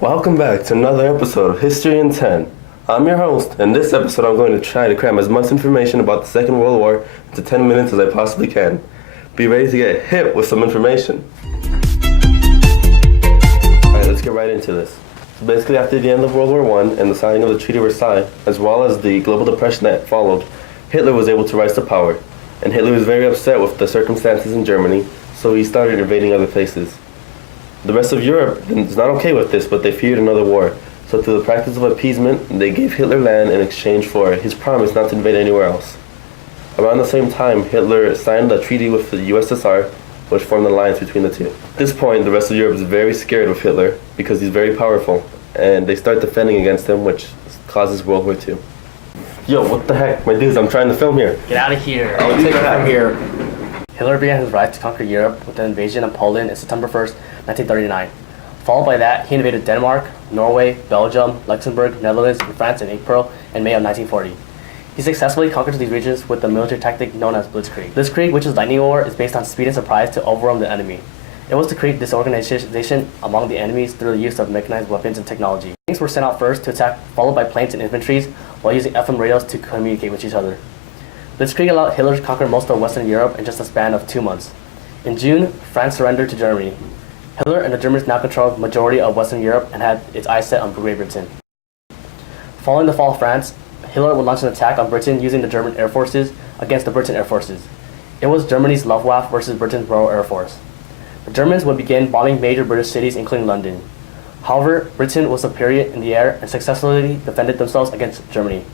Welcome back to another episode of History in 10. I'm your host, and this episode I'm going to try to cram as much information about the Second World War into 10 minutes as I possibly can. Be ready to get hit with some information. Alright, let's get right into this. So basically, after the end of World War I and the signing of the Treaty of Versailles, as well as the global depression that followed, Hitler was able to rise to power. And Hitler was very upset with the circumstances in Germany, so he started invading other places. The rest of Europe is not okay with this, but they feared another war. So through the practice of appeasement, they gave Hitler land in exchange for his promise not to invade anywhere else. Around the same time, Hitler signed a treaty with the USSR, which formed an alliance between the two. At this point, the rest of Europe is very scared of Hitler because he's very powerful, and they start defending against him, which causes World War II. Yo, what the heck? My dudes, I'm trying to film here. Get out of here. I'll take it from here. Hitler began his rise to conquer Europe with the invasion of Poland on September 1st, 1939. Followed by that, he invaded Denmark, Norway, Belgium, Luxembourg, Netherlands, and France in April and May of 1940. He successfully conquered these regions with the military tactic known as Blitzkrieg. Blitzkrieg, which is lightning war, is based on speed and surprise to overwhelm the enemy. It was to create disorganization among the enemies through the use of mechanized weapons and technology. Tanks were sent out first to attack, followed by planes and infantry, while using FM radios to communicate with each other. Blitzkrieg allowed Hitler to conquer most of Western Europe in just a span of 2 months. In June, France surrendered to Germany. Hitler and the Germans now controlled the majority of Western Europe and had its eyes set on Great Britain. Following the fall of France, Hitler would launch an attack on Britain using the German air forces against the British air forces. It was Germany's Luftwaffe versus Britain's Royal Air Force. The Germans would begin bombing major British cities, including London. However, Britain was superior in the air and successfully defended themselves against Germany.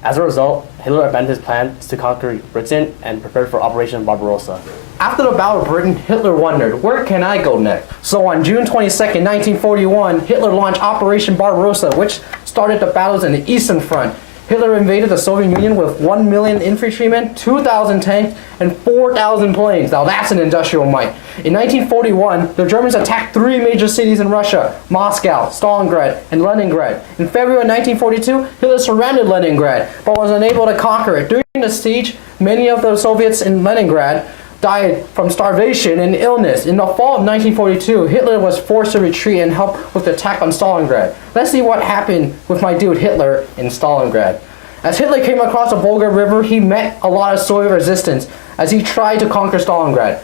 As a result, Hitler abandoned his plans to conquer Britain and prepared for Operation Barbarossa. After the Battle of Britain, Hitler wondered, where can I go next? So on June 22nd, 1941, Hitler launched Operation Barbarossa, which started the battles in the Eastern Front. Hitler invaded the Soviet Union with 1 million infantrymen, 2,000 tanks, and 4,000 planes. Now that's an industrial might. In 1941, the Germans attacked 3 major cities in Russia: Moscow, Stalingrad, and Leningrad. In February 1942, Hitler surrounded Leningrad, but was unable to conquer it. During the siege, many of the Soviets in Leningrad died from starvation and illness. In the fall of 1942, Hitler was forced to retreat and help with the attack on Stalingrad. Let's see what happened with my dude Hitler in Stalingrad. As Hitler came across the Volga River, he met a lot of Soviet resistance as he tried to conquer Stalingrad.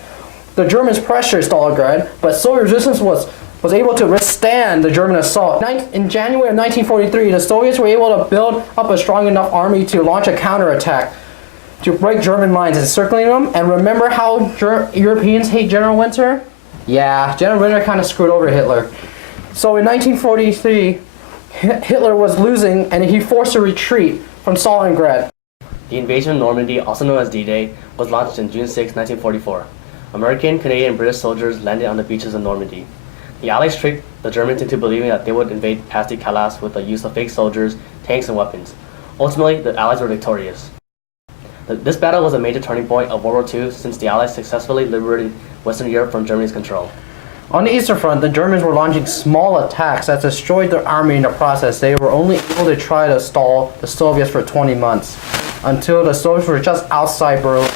The Germans pressured Stalingrad, but Soviet resistance was able to withstand the German assault. In January of 1943, the Soviets were able to build up a strong enough army to launch a counterattack to break German lines, encircling them. And remember how Europeans hate General Winter? Yeah, General Winter kind of screwed over Hitler. So in 1943, Hitler was losing and he forced a retreat from Stalingrad. The invasion of Normandy, also known as D-Day, was launched on June 6, 1944. American, Canadian, and British soldiers landed on the beaches of Normandy. The Allies tricked the Germans into believing that they would invade Pas de Calais with the use of fake soldiers, tanks, and weapons. Ultimately, the Allies were victorious. This battle was a major turning point of World War II since the Allies successfully liberated Western Europe from Germany's control. On the Eastern Front, the Germans were launching small attacks that destroyed their army in the process. They were only able to try to stall the Soviets for 20 months, until the Soviets were just outside Berlin.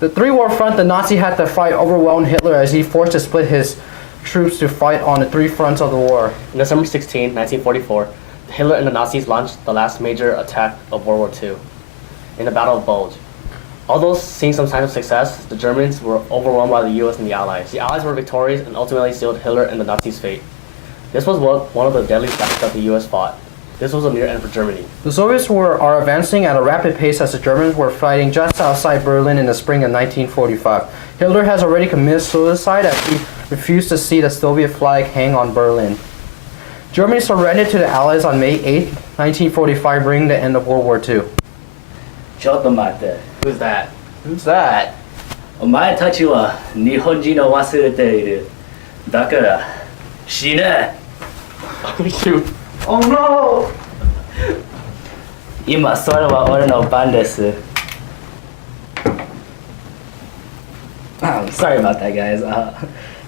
The three-war front, the Nazi had to fight overwhelmed Hitler as he forced to split his troops to fight on the 3 fronts of the war. On December 16, 1944, Hitler and the Nazis launched the last major attack of World War II in the Battle of Bulge. Although seeing some signs of success, the Germans were overwhelmed by the US and the Allies. The Allies were victorious and ultimately sealed Hitler and the Nazis' fate. This was one of the deadliest battles that the US fought. This was a near end for Germany. The Soviets are advancing at a rapid pace as the Germans were fighting just outside Berlin in the spring of 1945. Hitler has already committed suicide as he refused to see the Soviet flag hang on Berlin. Germany surrendered to the Allies on May 8, 1945, bringing the end of World War II. Who's that? Who's that? お前たちは日本人を忘れている。だから死ね。Oh shoot. Oh no! 今それは俺の番です。Sorry about that, guys.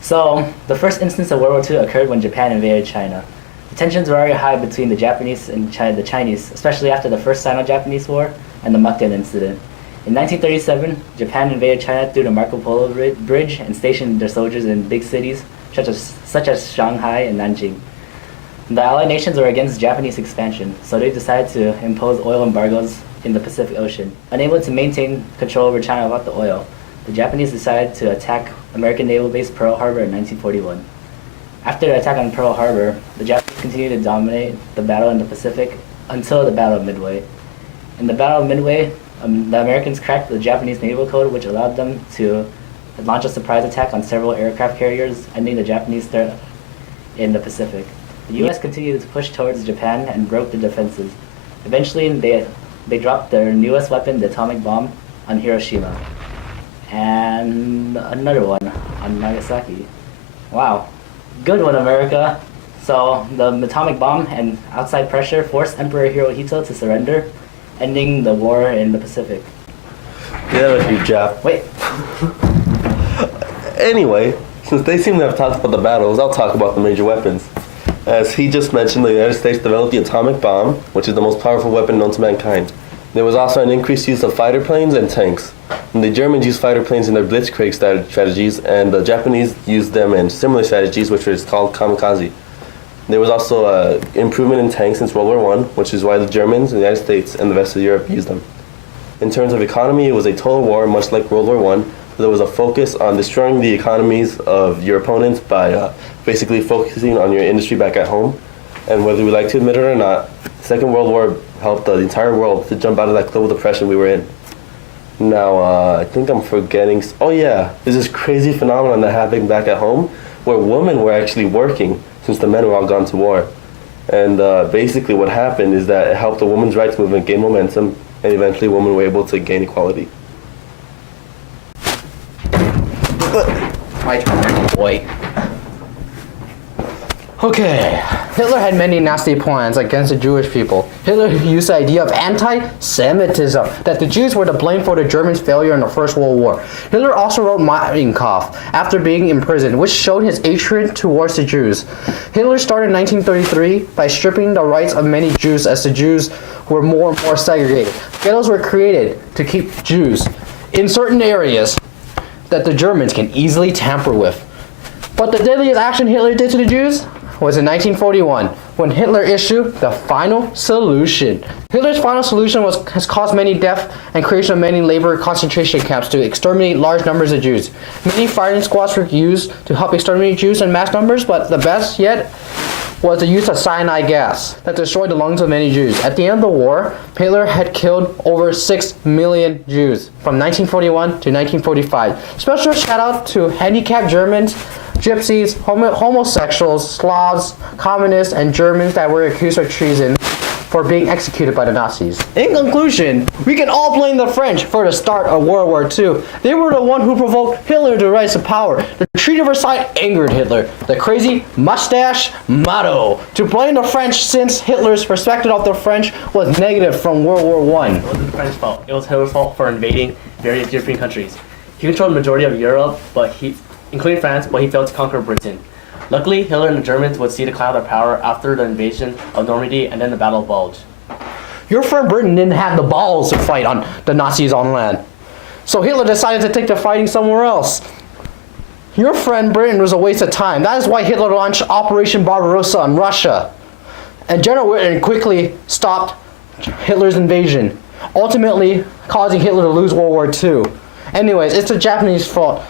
So, the first instance of World War II occurred when Japan invaded China. The tensions were very high between the Japanese and the Chinese, especially after the First Sino-Japanese War and the Mukden incident. In 1937, Japan invaded China through the Marco Polo Bridge and stationed their soldiers in big cities such as Shanghai and Nanjing. The Allied nations were against Japanese expansion, so they decided to impose oil embargoes in the Pacific Ocean. Unable to maintain control over China without the oil, the Japanese decided to attack American naval base Pearl Harbor in 1941. After the attack on Pearl Harbor, the Japanese continued to dominate the battle in the Pacific until the Battle of Midway. In the Battle of Midway, the Americans cracked the Japanese naval code, which allowed them to launch a surprise attack on several aircraft carriers, ending the Japanese threat in the Pacific. The U.S. continued to push towards Japan and broke the defenses. Eventually, they dropped their newest weapon, the atomic bomb, on Hiroshima. And another one on Nagasaki. Wow. Good one, America. So the atomic bomb and outside pressure forced Emperor Hirohito to surrender, ending the war in the Pacific. Yeah, with you, Jap. Wait, Anyway, since they seem to have talked about the battles, I'll talk about the major weapons. As he just mentioned, the United States developed the atomic bomb, which is the most powerful weapon known to mankind. There was also an increased use of fighter planes and tanks. And the Germans used fighter planes in their blitzkrieg strategies, and the Japanese used them in similar strategies, which was called kamikaze. There was also improvement in tanks since World War I, which is why the Germans, the United States, and the rest of Europe used them. In terms of economy, it was a total war, much like World War I. There was a focus on destroying the economies of your opponents by basically focusing on your industry back at home. And whether we like to admit it or not, the Second World War helped the entire world to jump out of that global depression we were in. Now, I think I'm forgetting. Oh yeah, there's this crazy phenomenon that happened back at home where women were actually working since the men were all gone to war. And basically what happened is that it helped the women's rights movement gain momentum, and eventually women were able to gain equality. My turn, boy. Okay. Hitler had many nasty plans against the Jewish people. Hitler used the idea of anti-Semitism, that the Jews were to blame for the Germans' failure in the First World War. Hitler also wrote Mein Kampf after being imprisoned, which showed his hatred towards the Jews. Hitler started in 1933 by stripping the rights of many Jews, as the Jews were more and more segregated. Ghettos were created to keep Jews in certain areas that the Germans can easily tamper with. But the deadliest action Hitler did to the Jews was in 1941, when Hitler issued the Final Solution. Hitler's Final Solution has caused many deaths and creation of many labor concentration camps to exterminate large numbers of Jews. Many firing squads were used to help exterminate Jews in mass numbers, but the best yet was the use of cyanide gas that destroyed the lungs of many Jews. At the end of the war, Hitler had killed over 6 million Jews from 1941 to 1945. Special shout out to handicapped Germans, Gypsies, homosexuals, Slavs, communists, and Germans that were accused of treason for being executed by the Nazis. In conclusion, we can all blame the French for the start of World War II. They were the one who provoked Hitler to rise to power. The Treaty of Versailles angered Hitler, the crazy mustache motto. To blame the French, since Hitler's perspective of the French was negative from World War I. It wasn't the French fault. It was Hitler's fault for invading various European countries. He controlled the majority of Europe, including France, but he failed to conquer Britain. Luckily, Hitler and the Germans would see the cloud of power after the invasion of Normandy and then the Battle of Bulge. Your friend Britain didn't have the balls to fight on the Nazis on land. So Hitler decided to take the fighting somewhere else. Your friend Britain was a waste of time. That is why Hitler launched Operation Barbarossa on Russia. And General Witten quickly stopped Hitler's invasion, ultimately causing Hitler to lose World War II. Anyways, it's the Japanese fault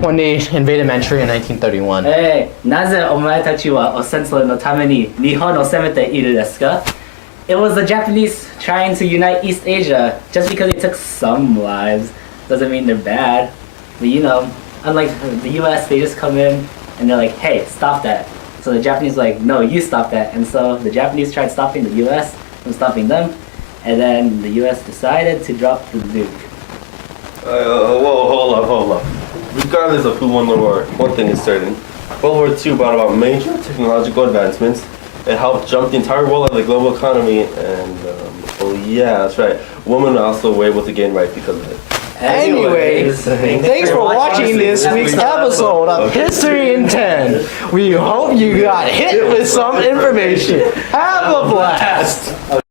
when they invaded Manchuria in 1931. Hey, なぜお前たちは戦争のために日本を攻めているですか? It was the Japanese trying to unite East Asia. Just because they took some lives doesn't mean they're bad. But you know, unlike the US, they just come in and they're like, hey, stop that. So the Japanese were like, no, you stop that. And so the Japanese tried stopping the US from stopping them. And then the US decided to drop the nuke. Whoa, hold up. Regardless of who won the war, one thing is certain. World War II brought about major technological advancements. It helped jump the entire world out of the global economy, and, oh yeah, that's right. Women also were able to gain rights because of it. Anyways, thanks for watching this week's episode of History in 10. We hope you got hit with some information. Have a blast!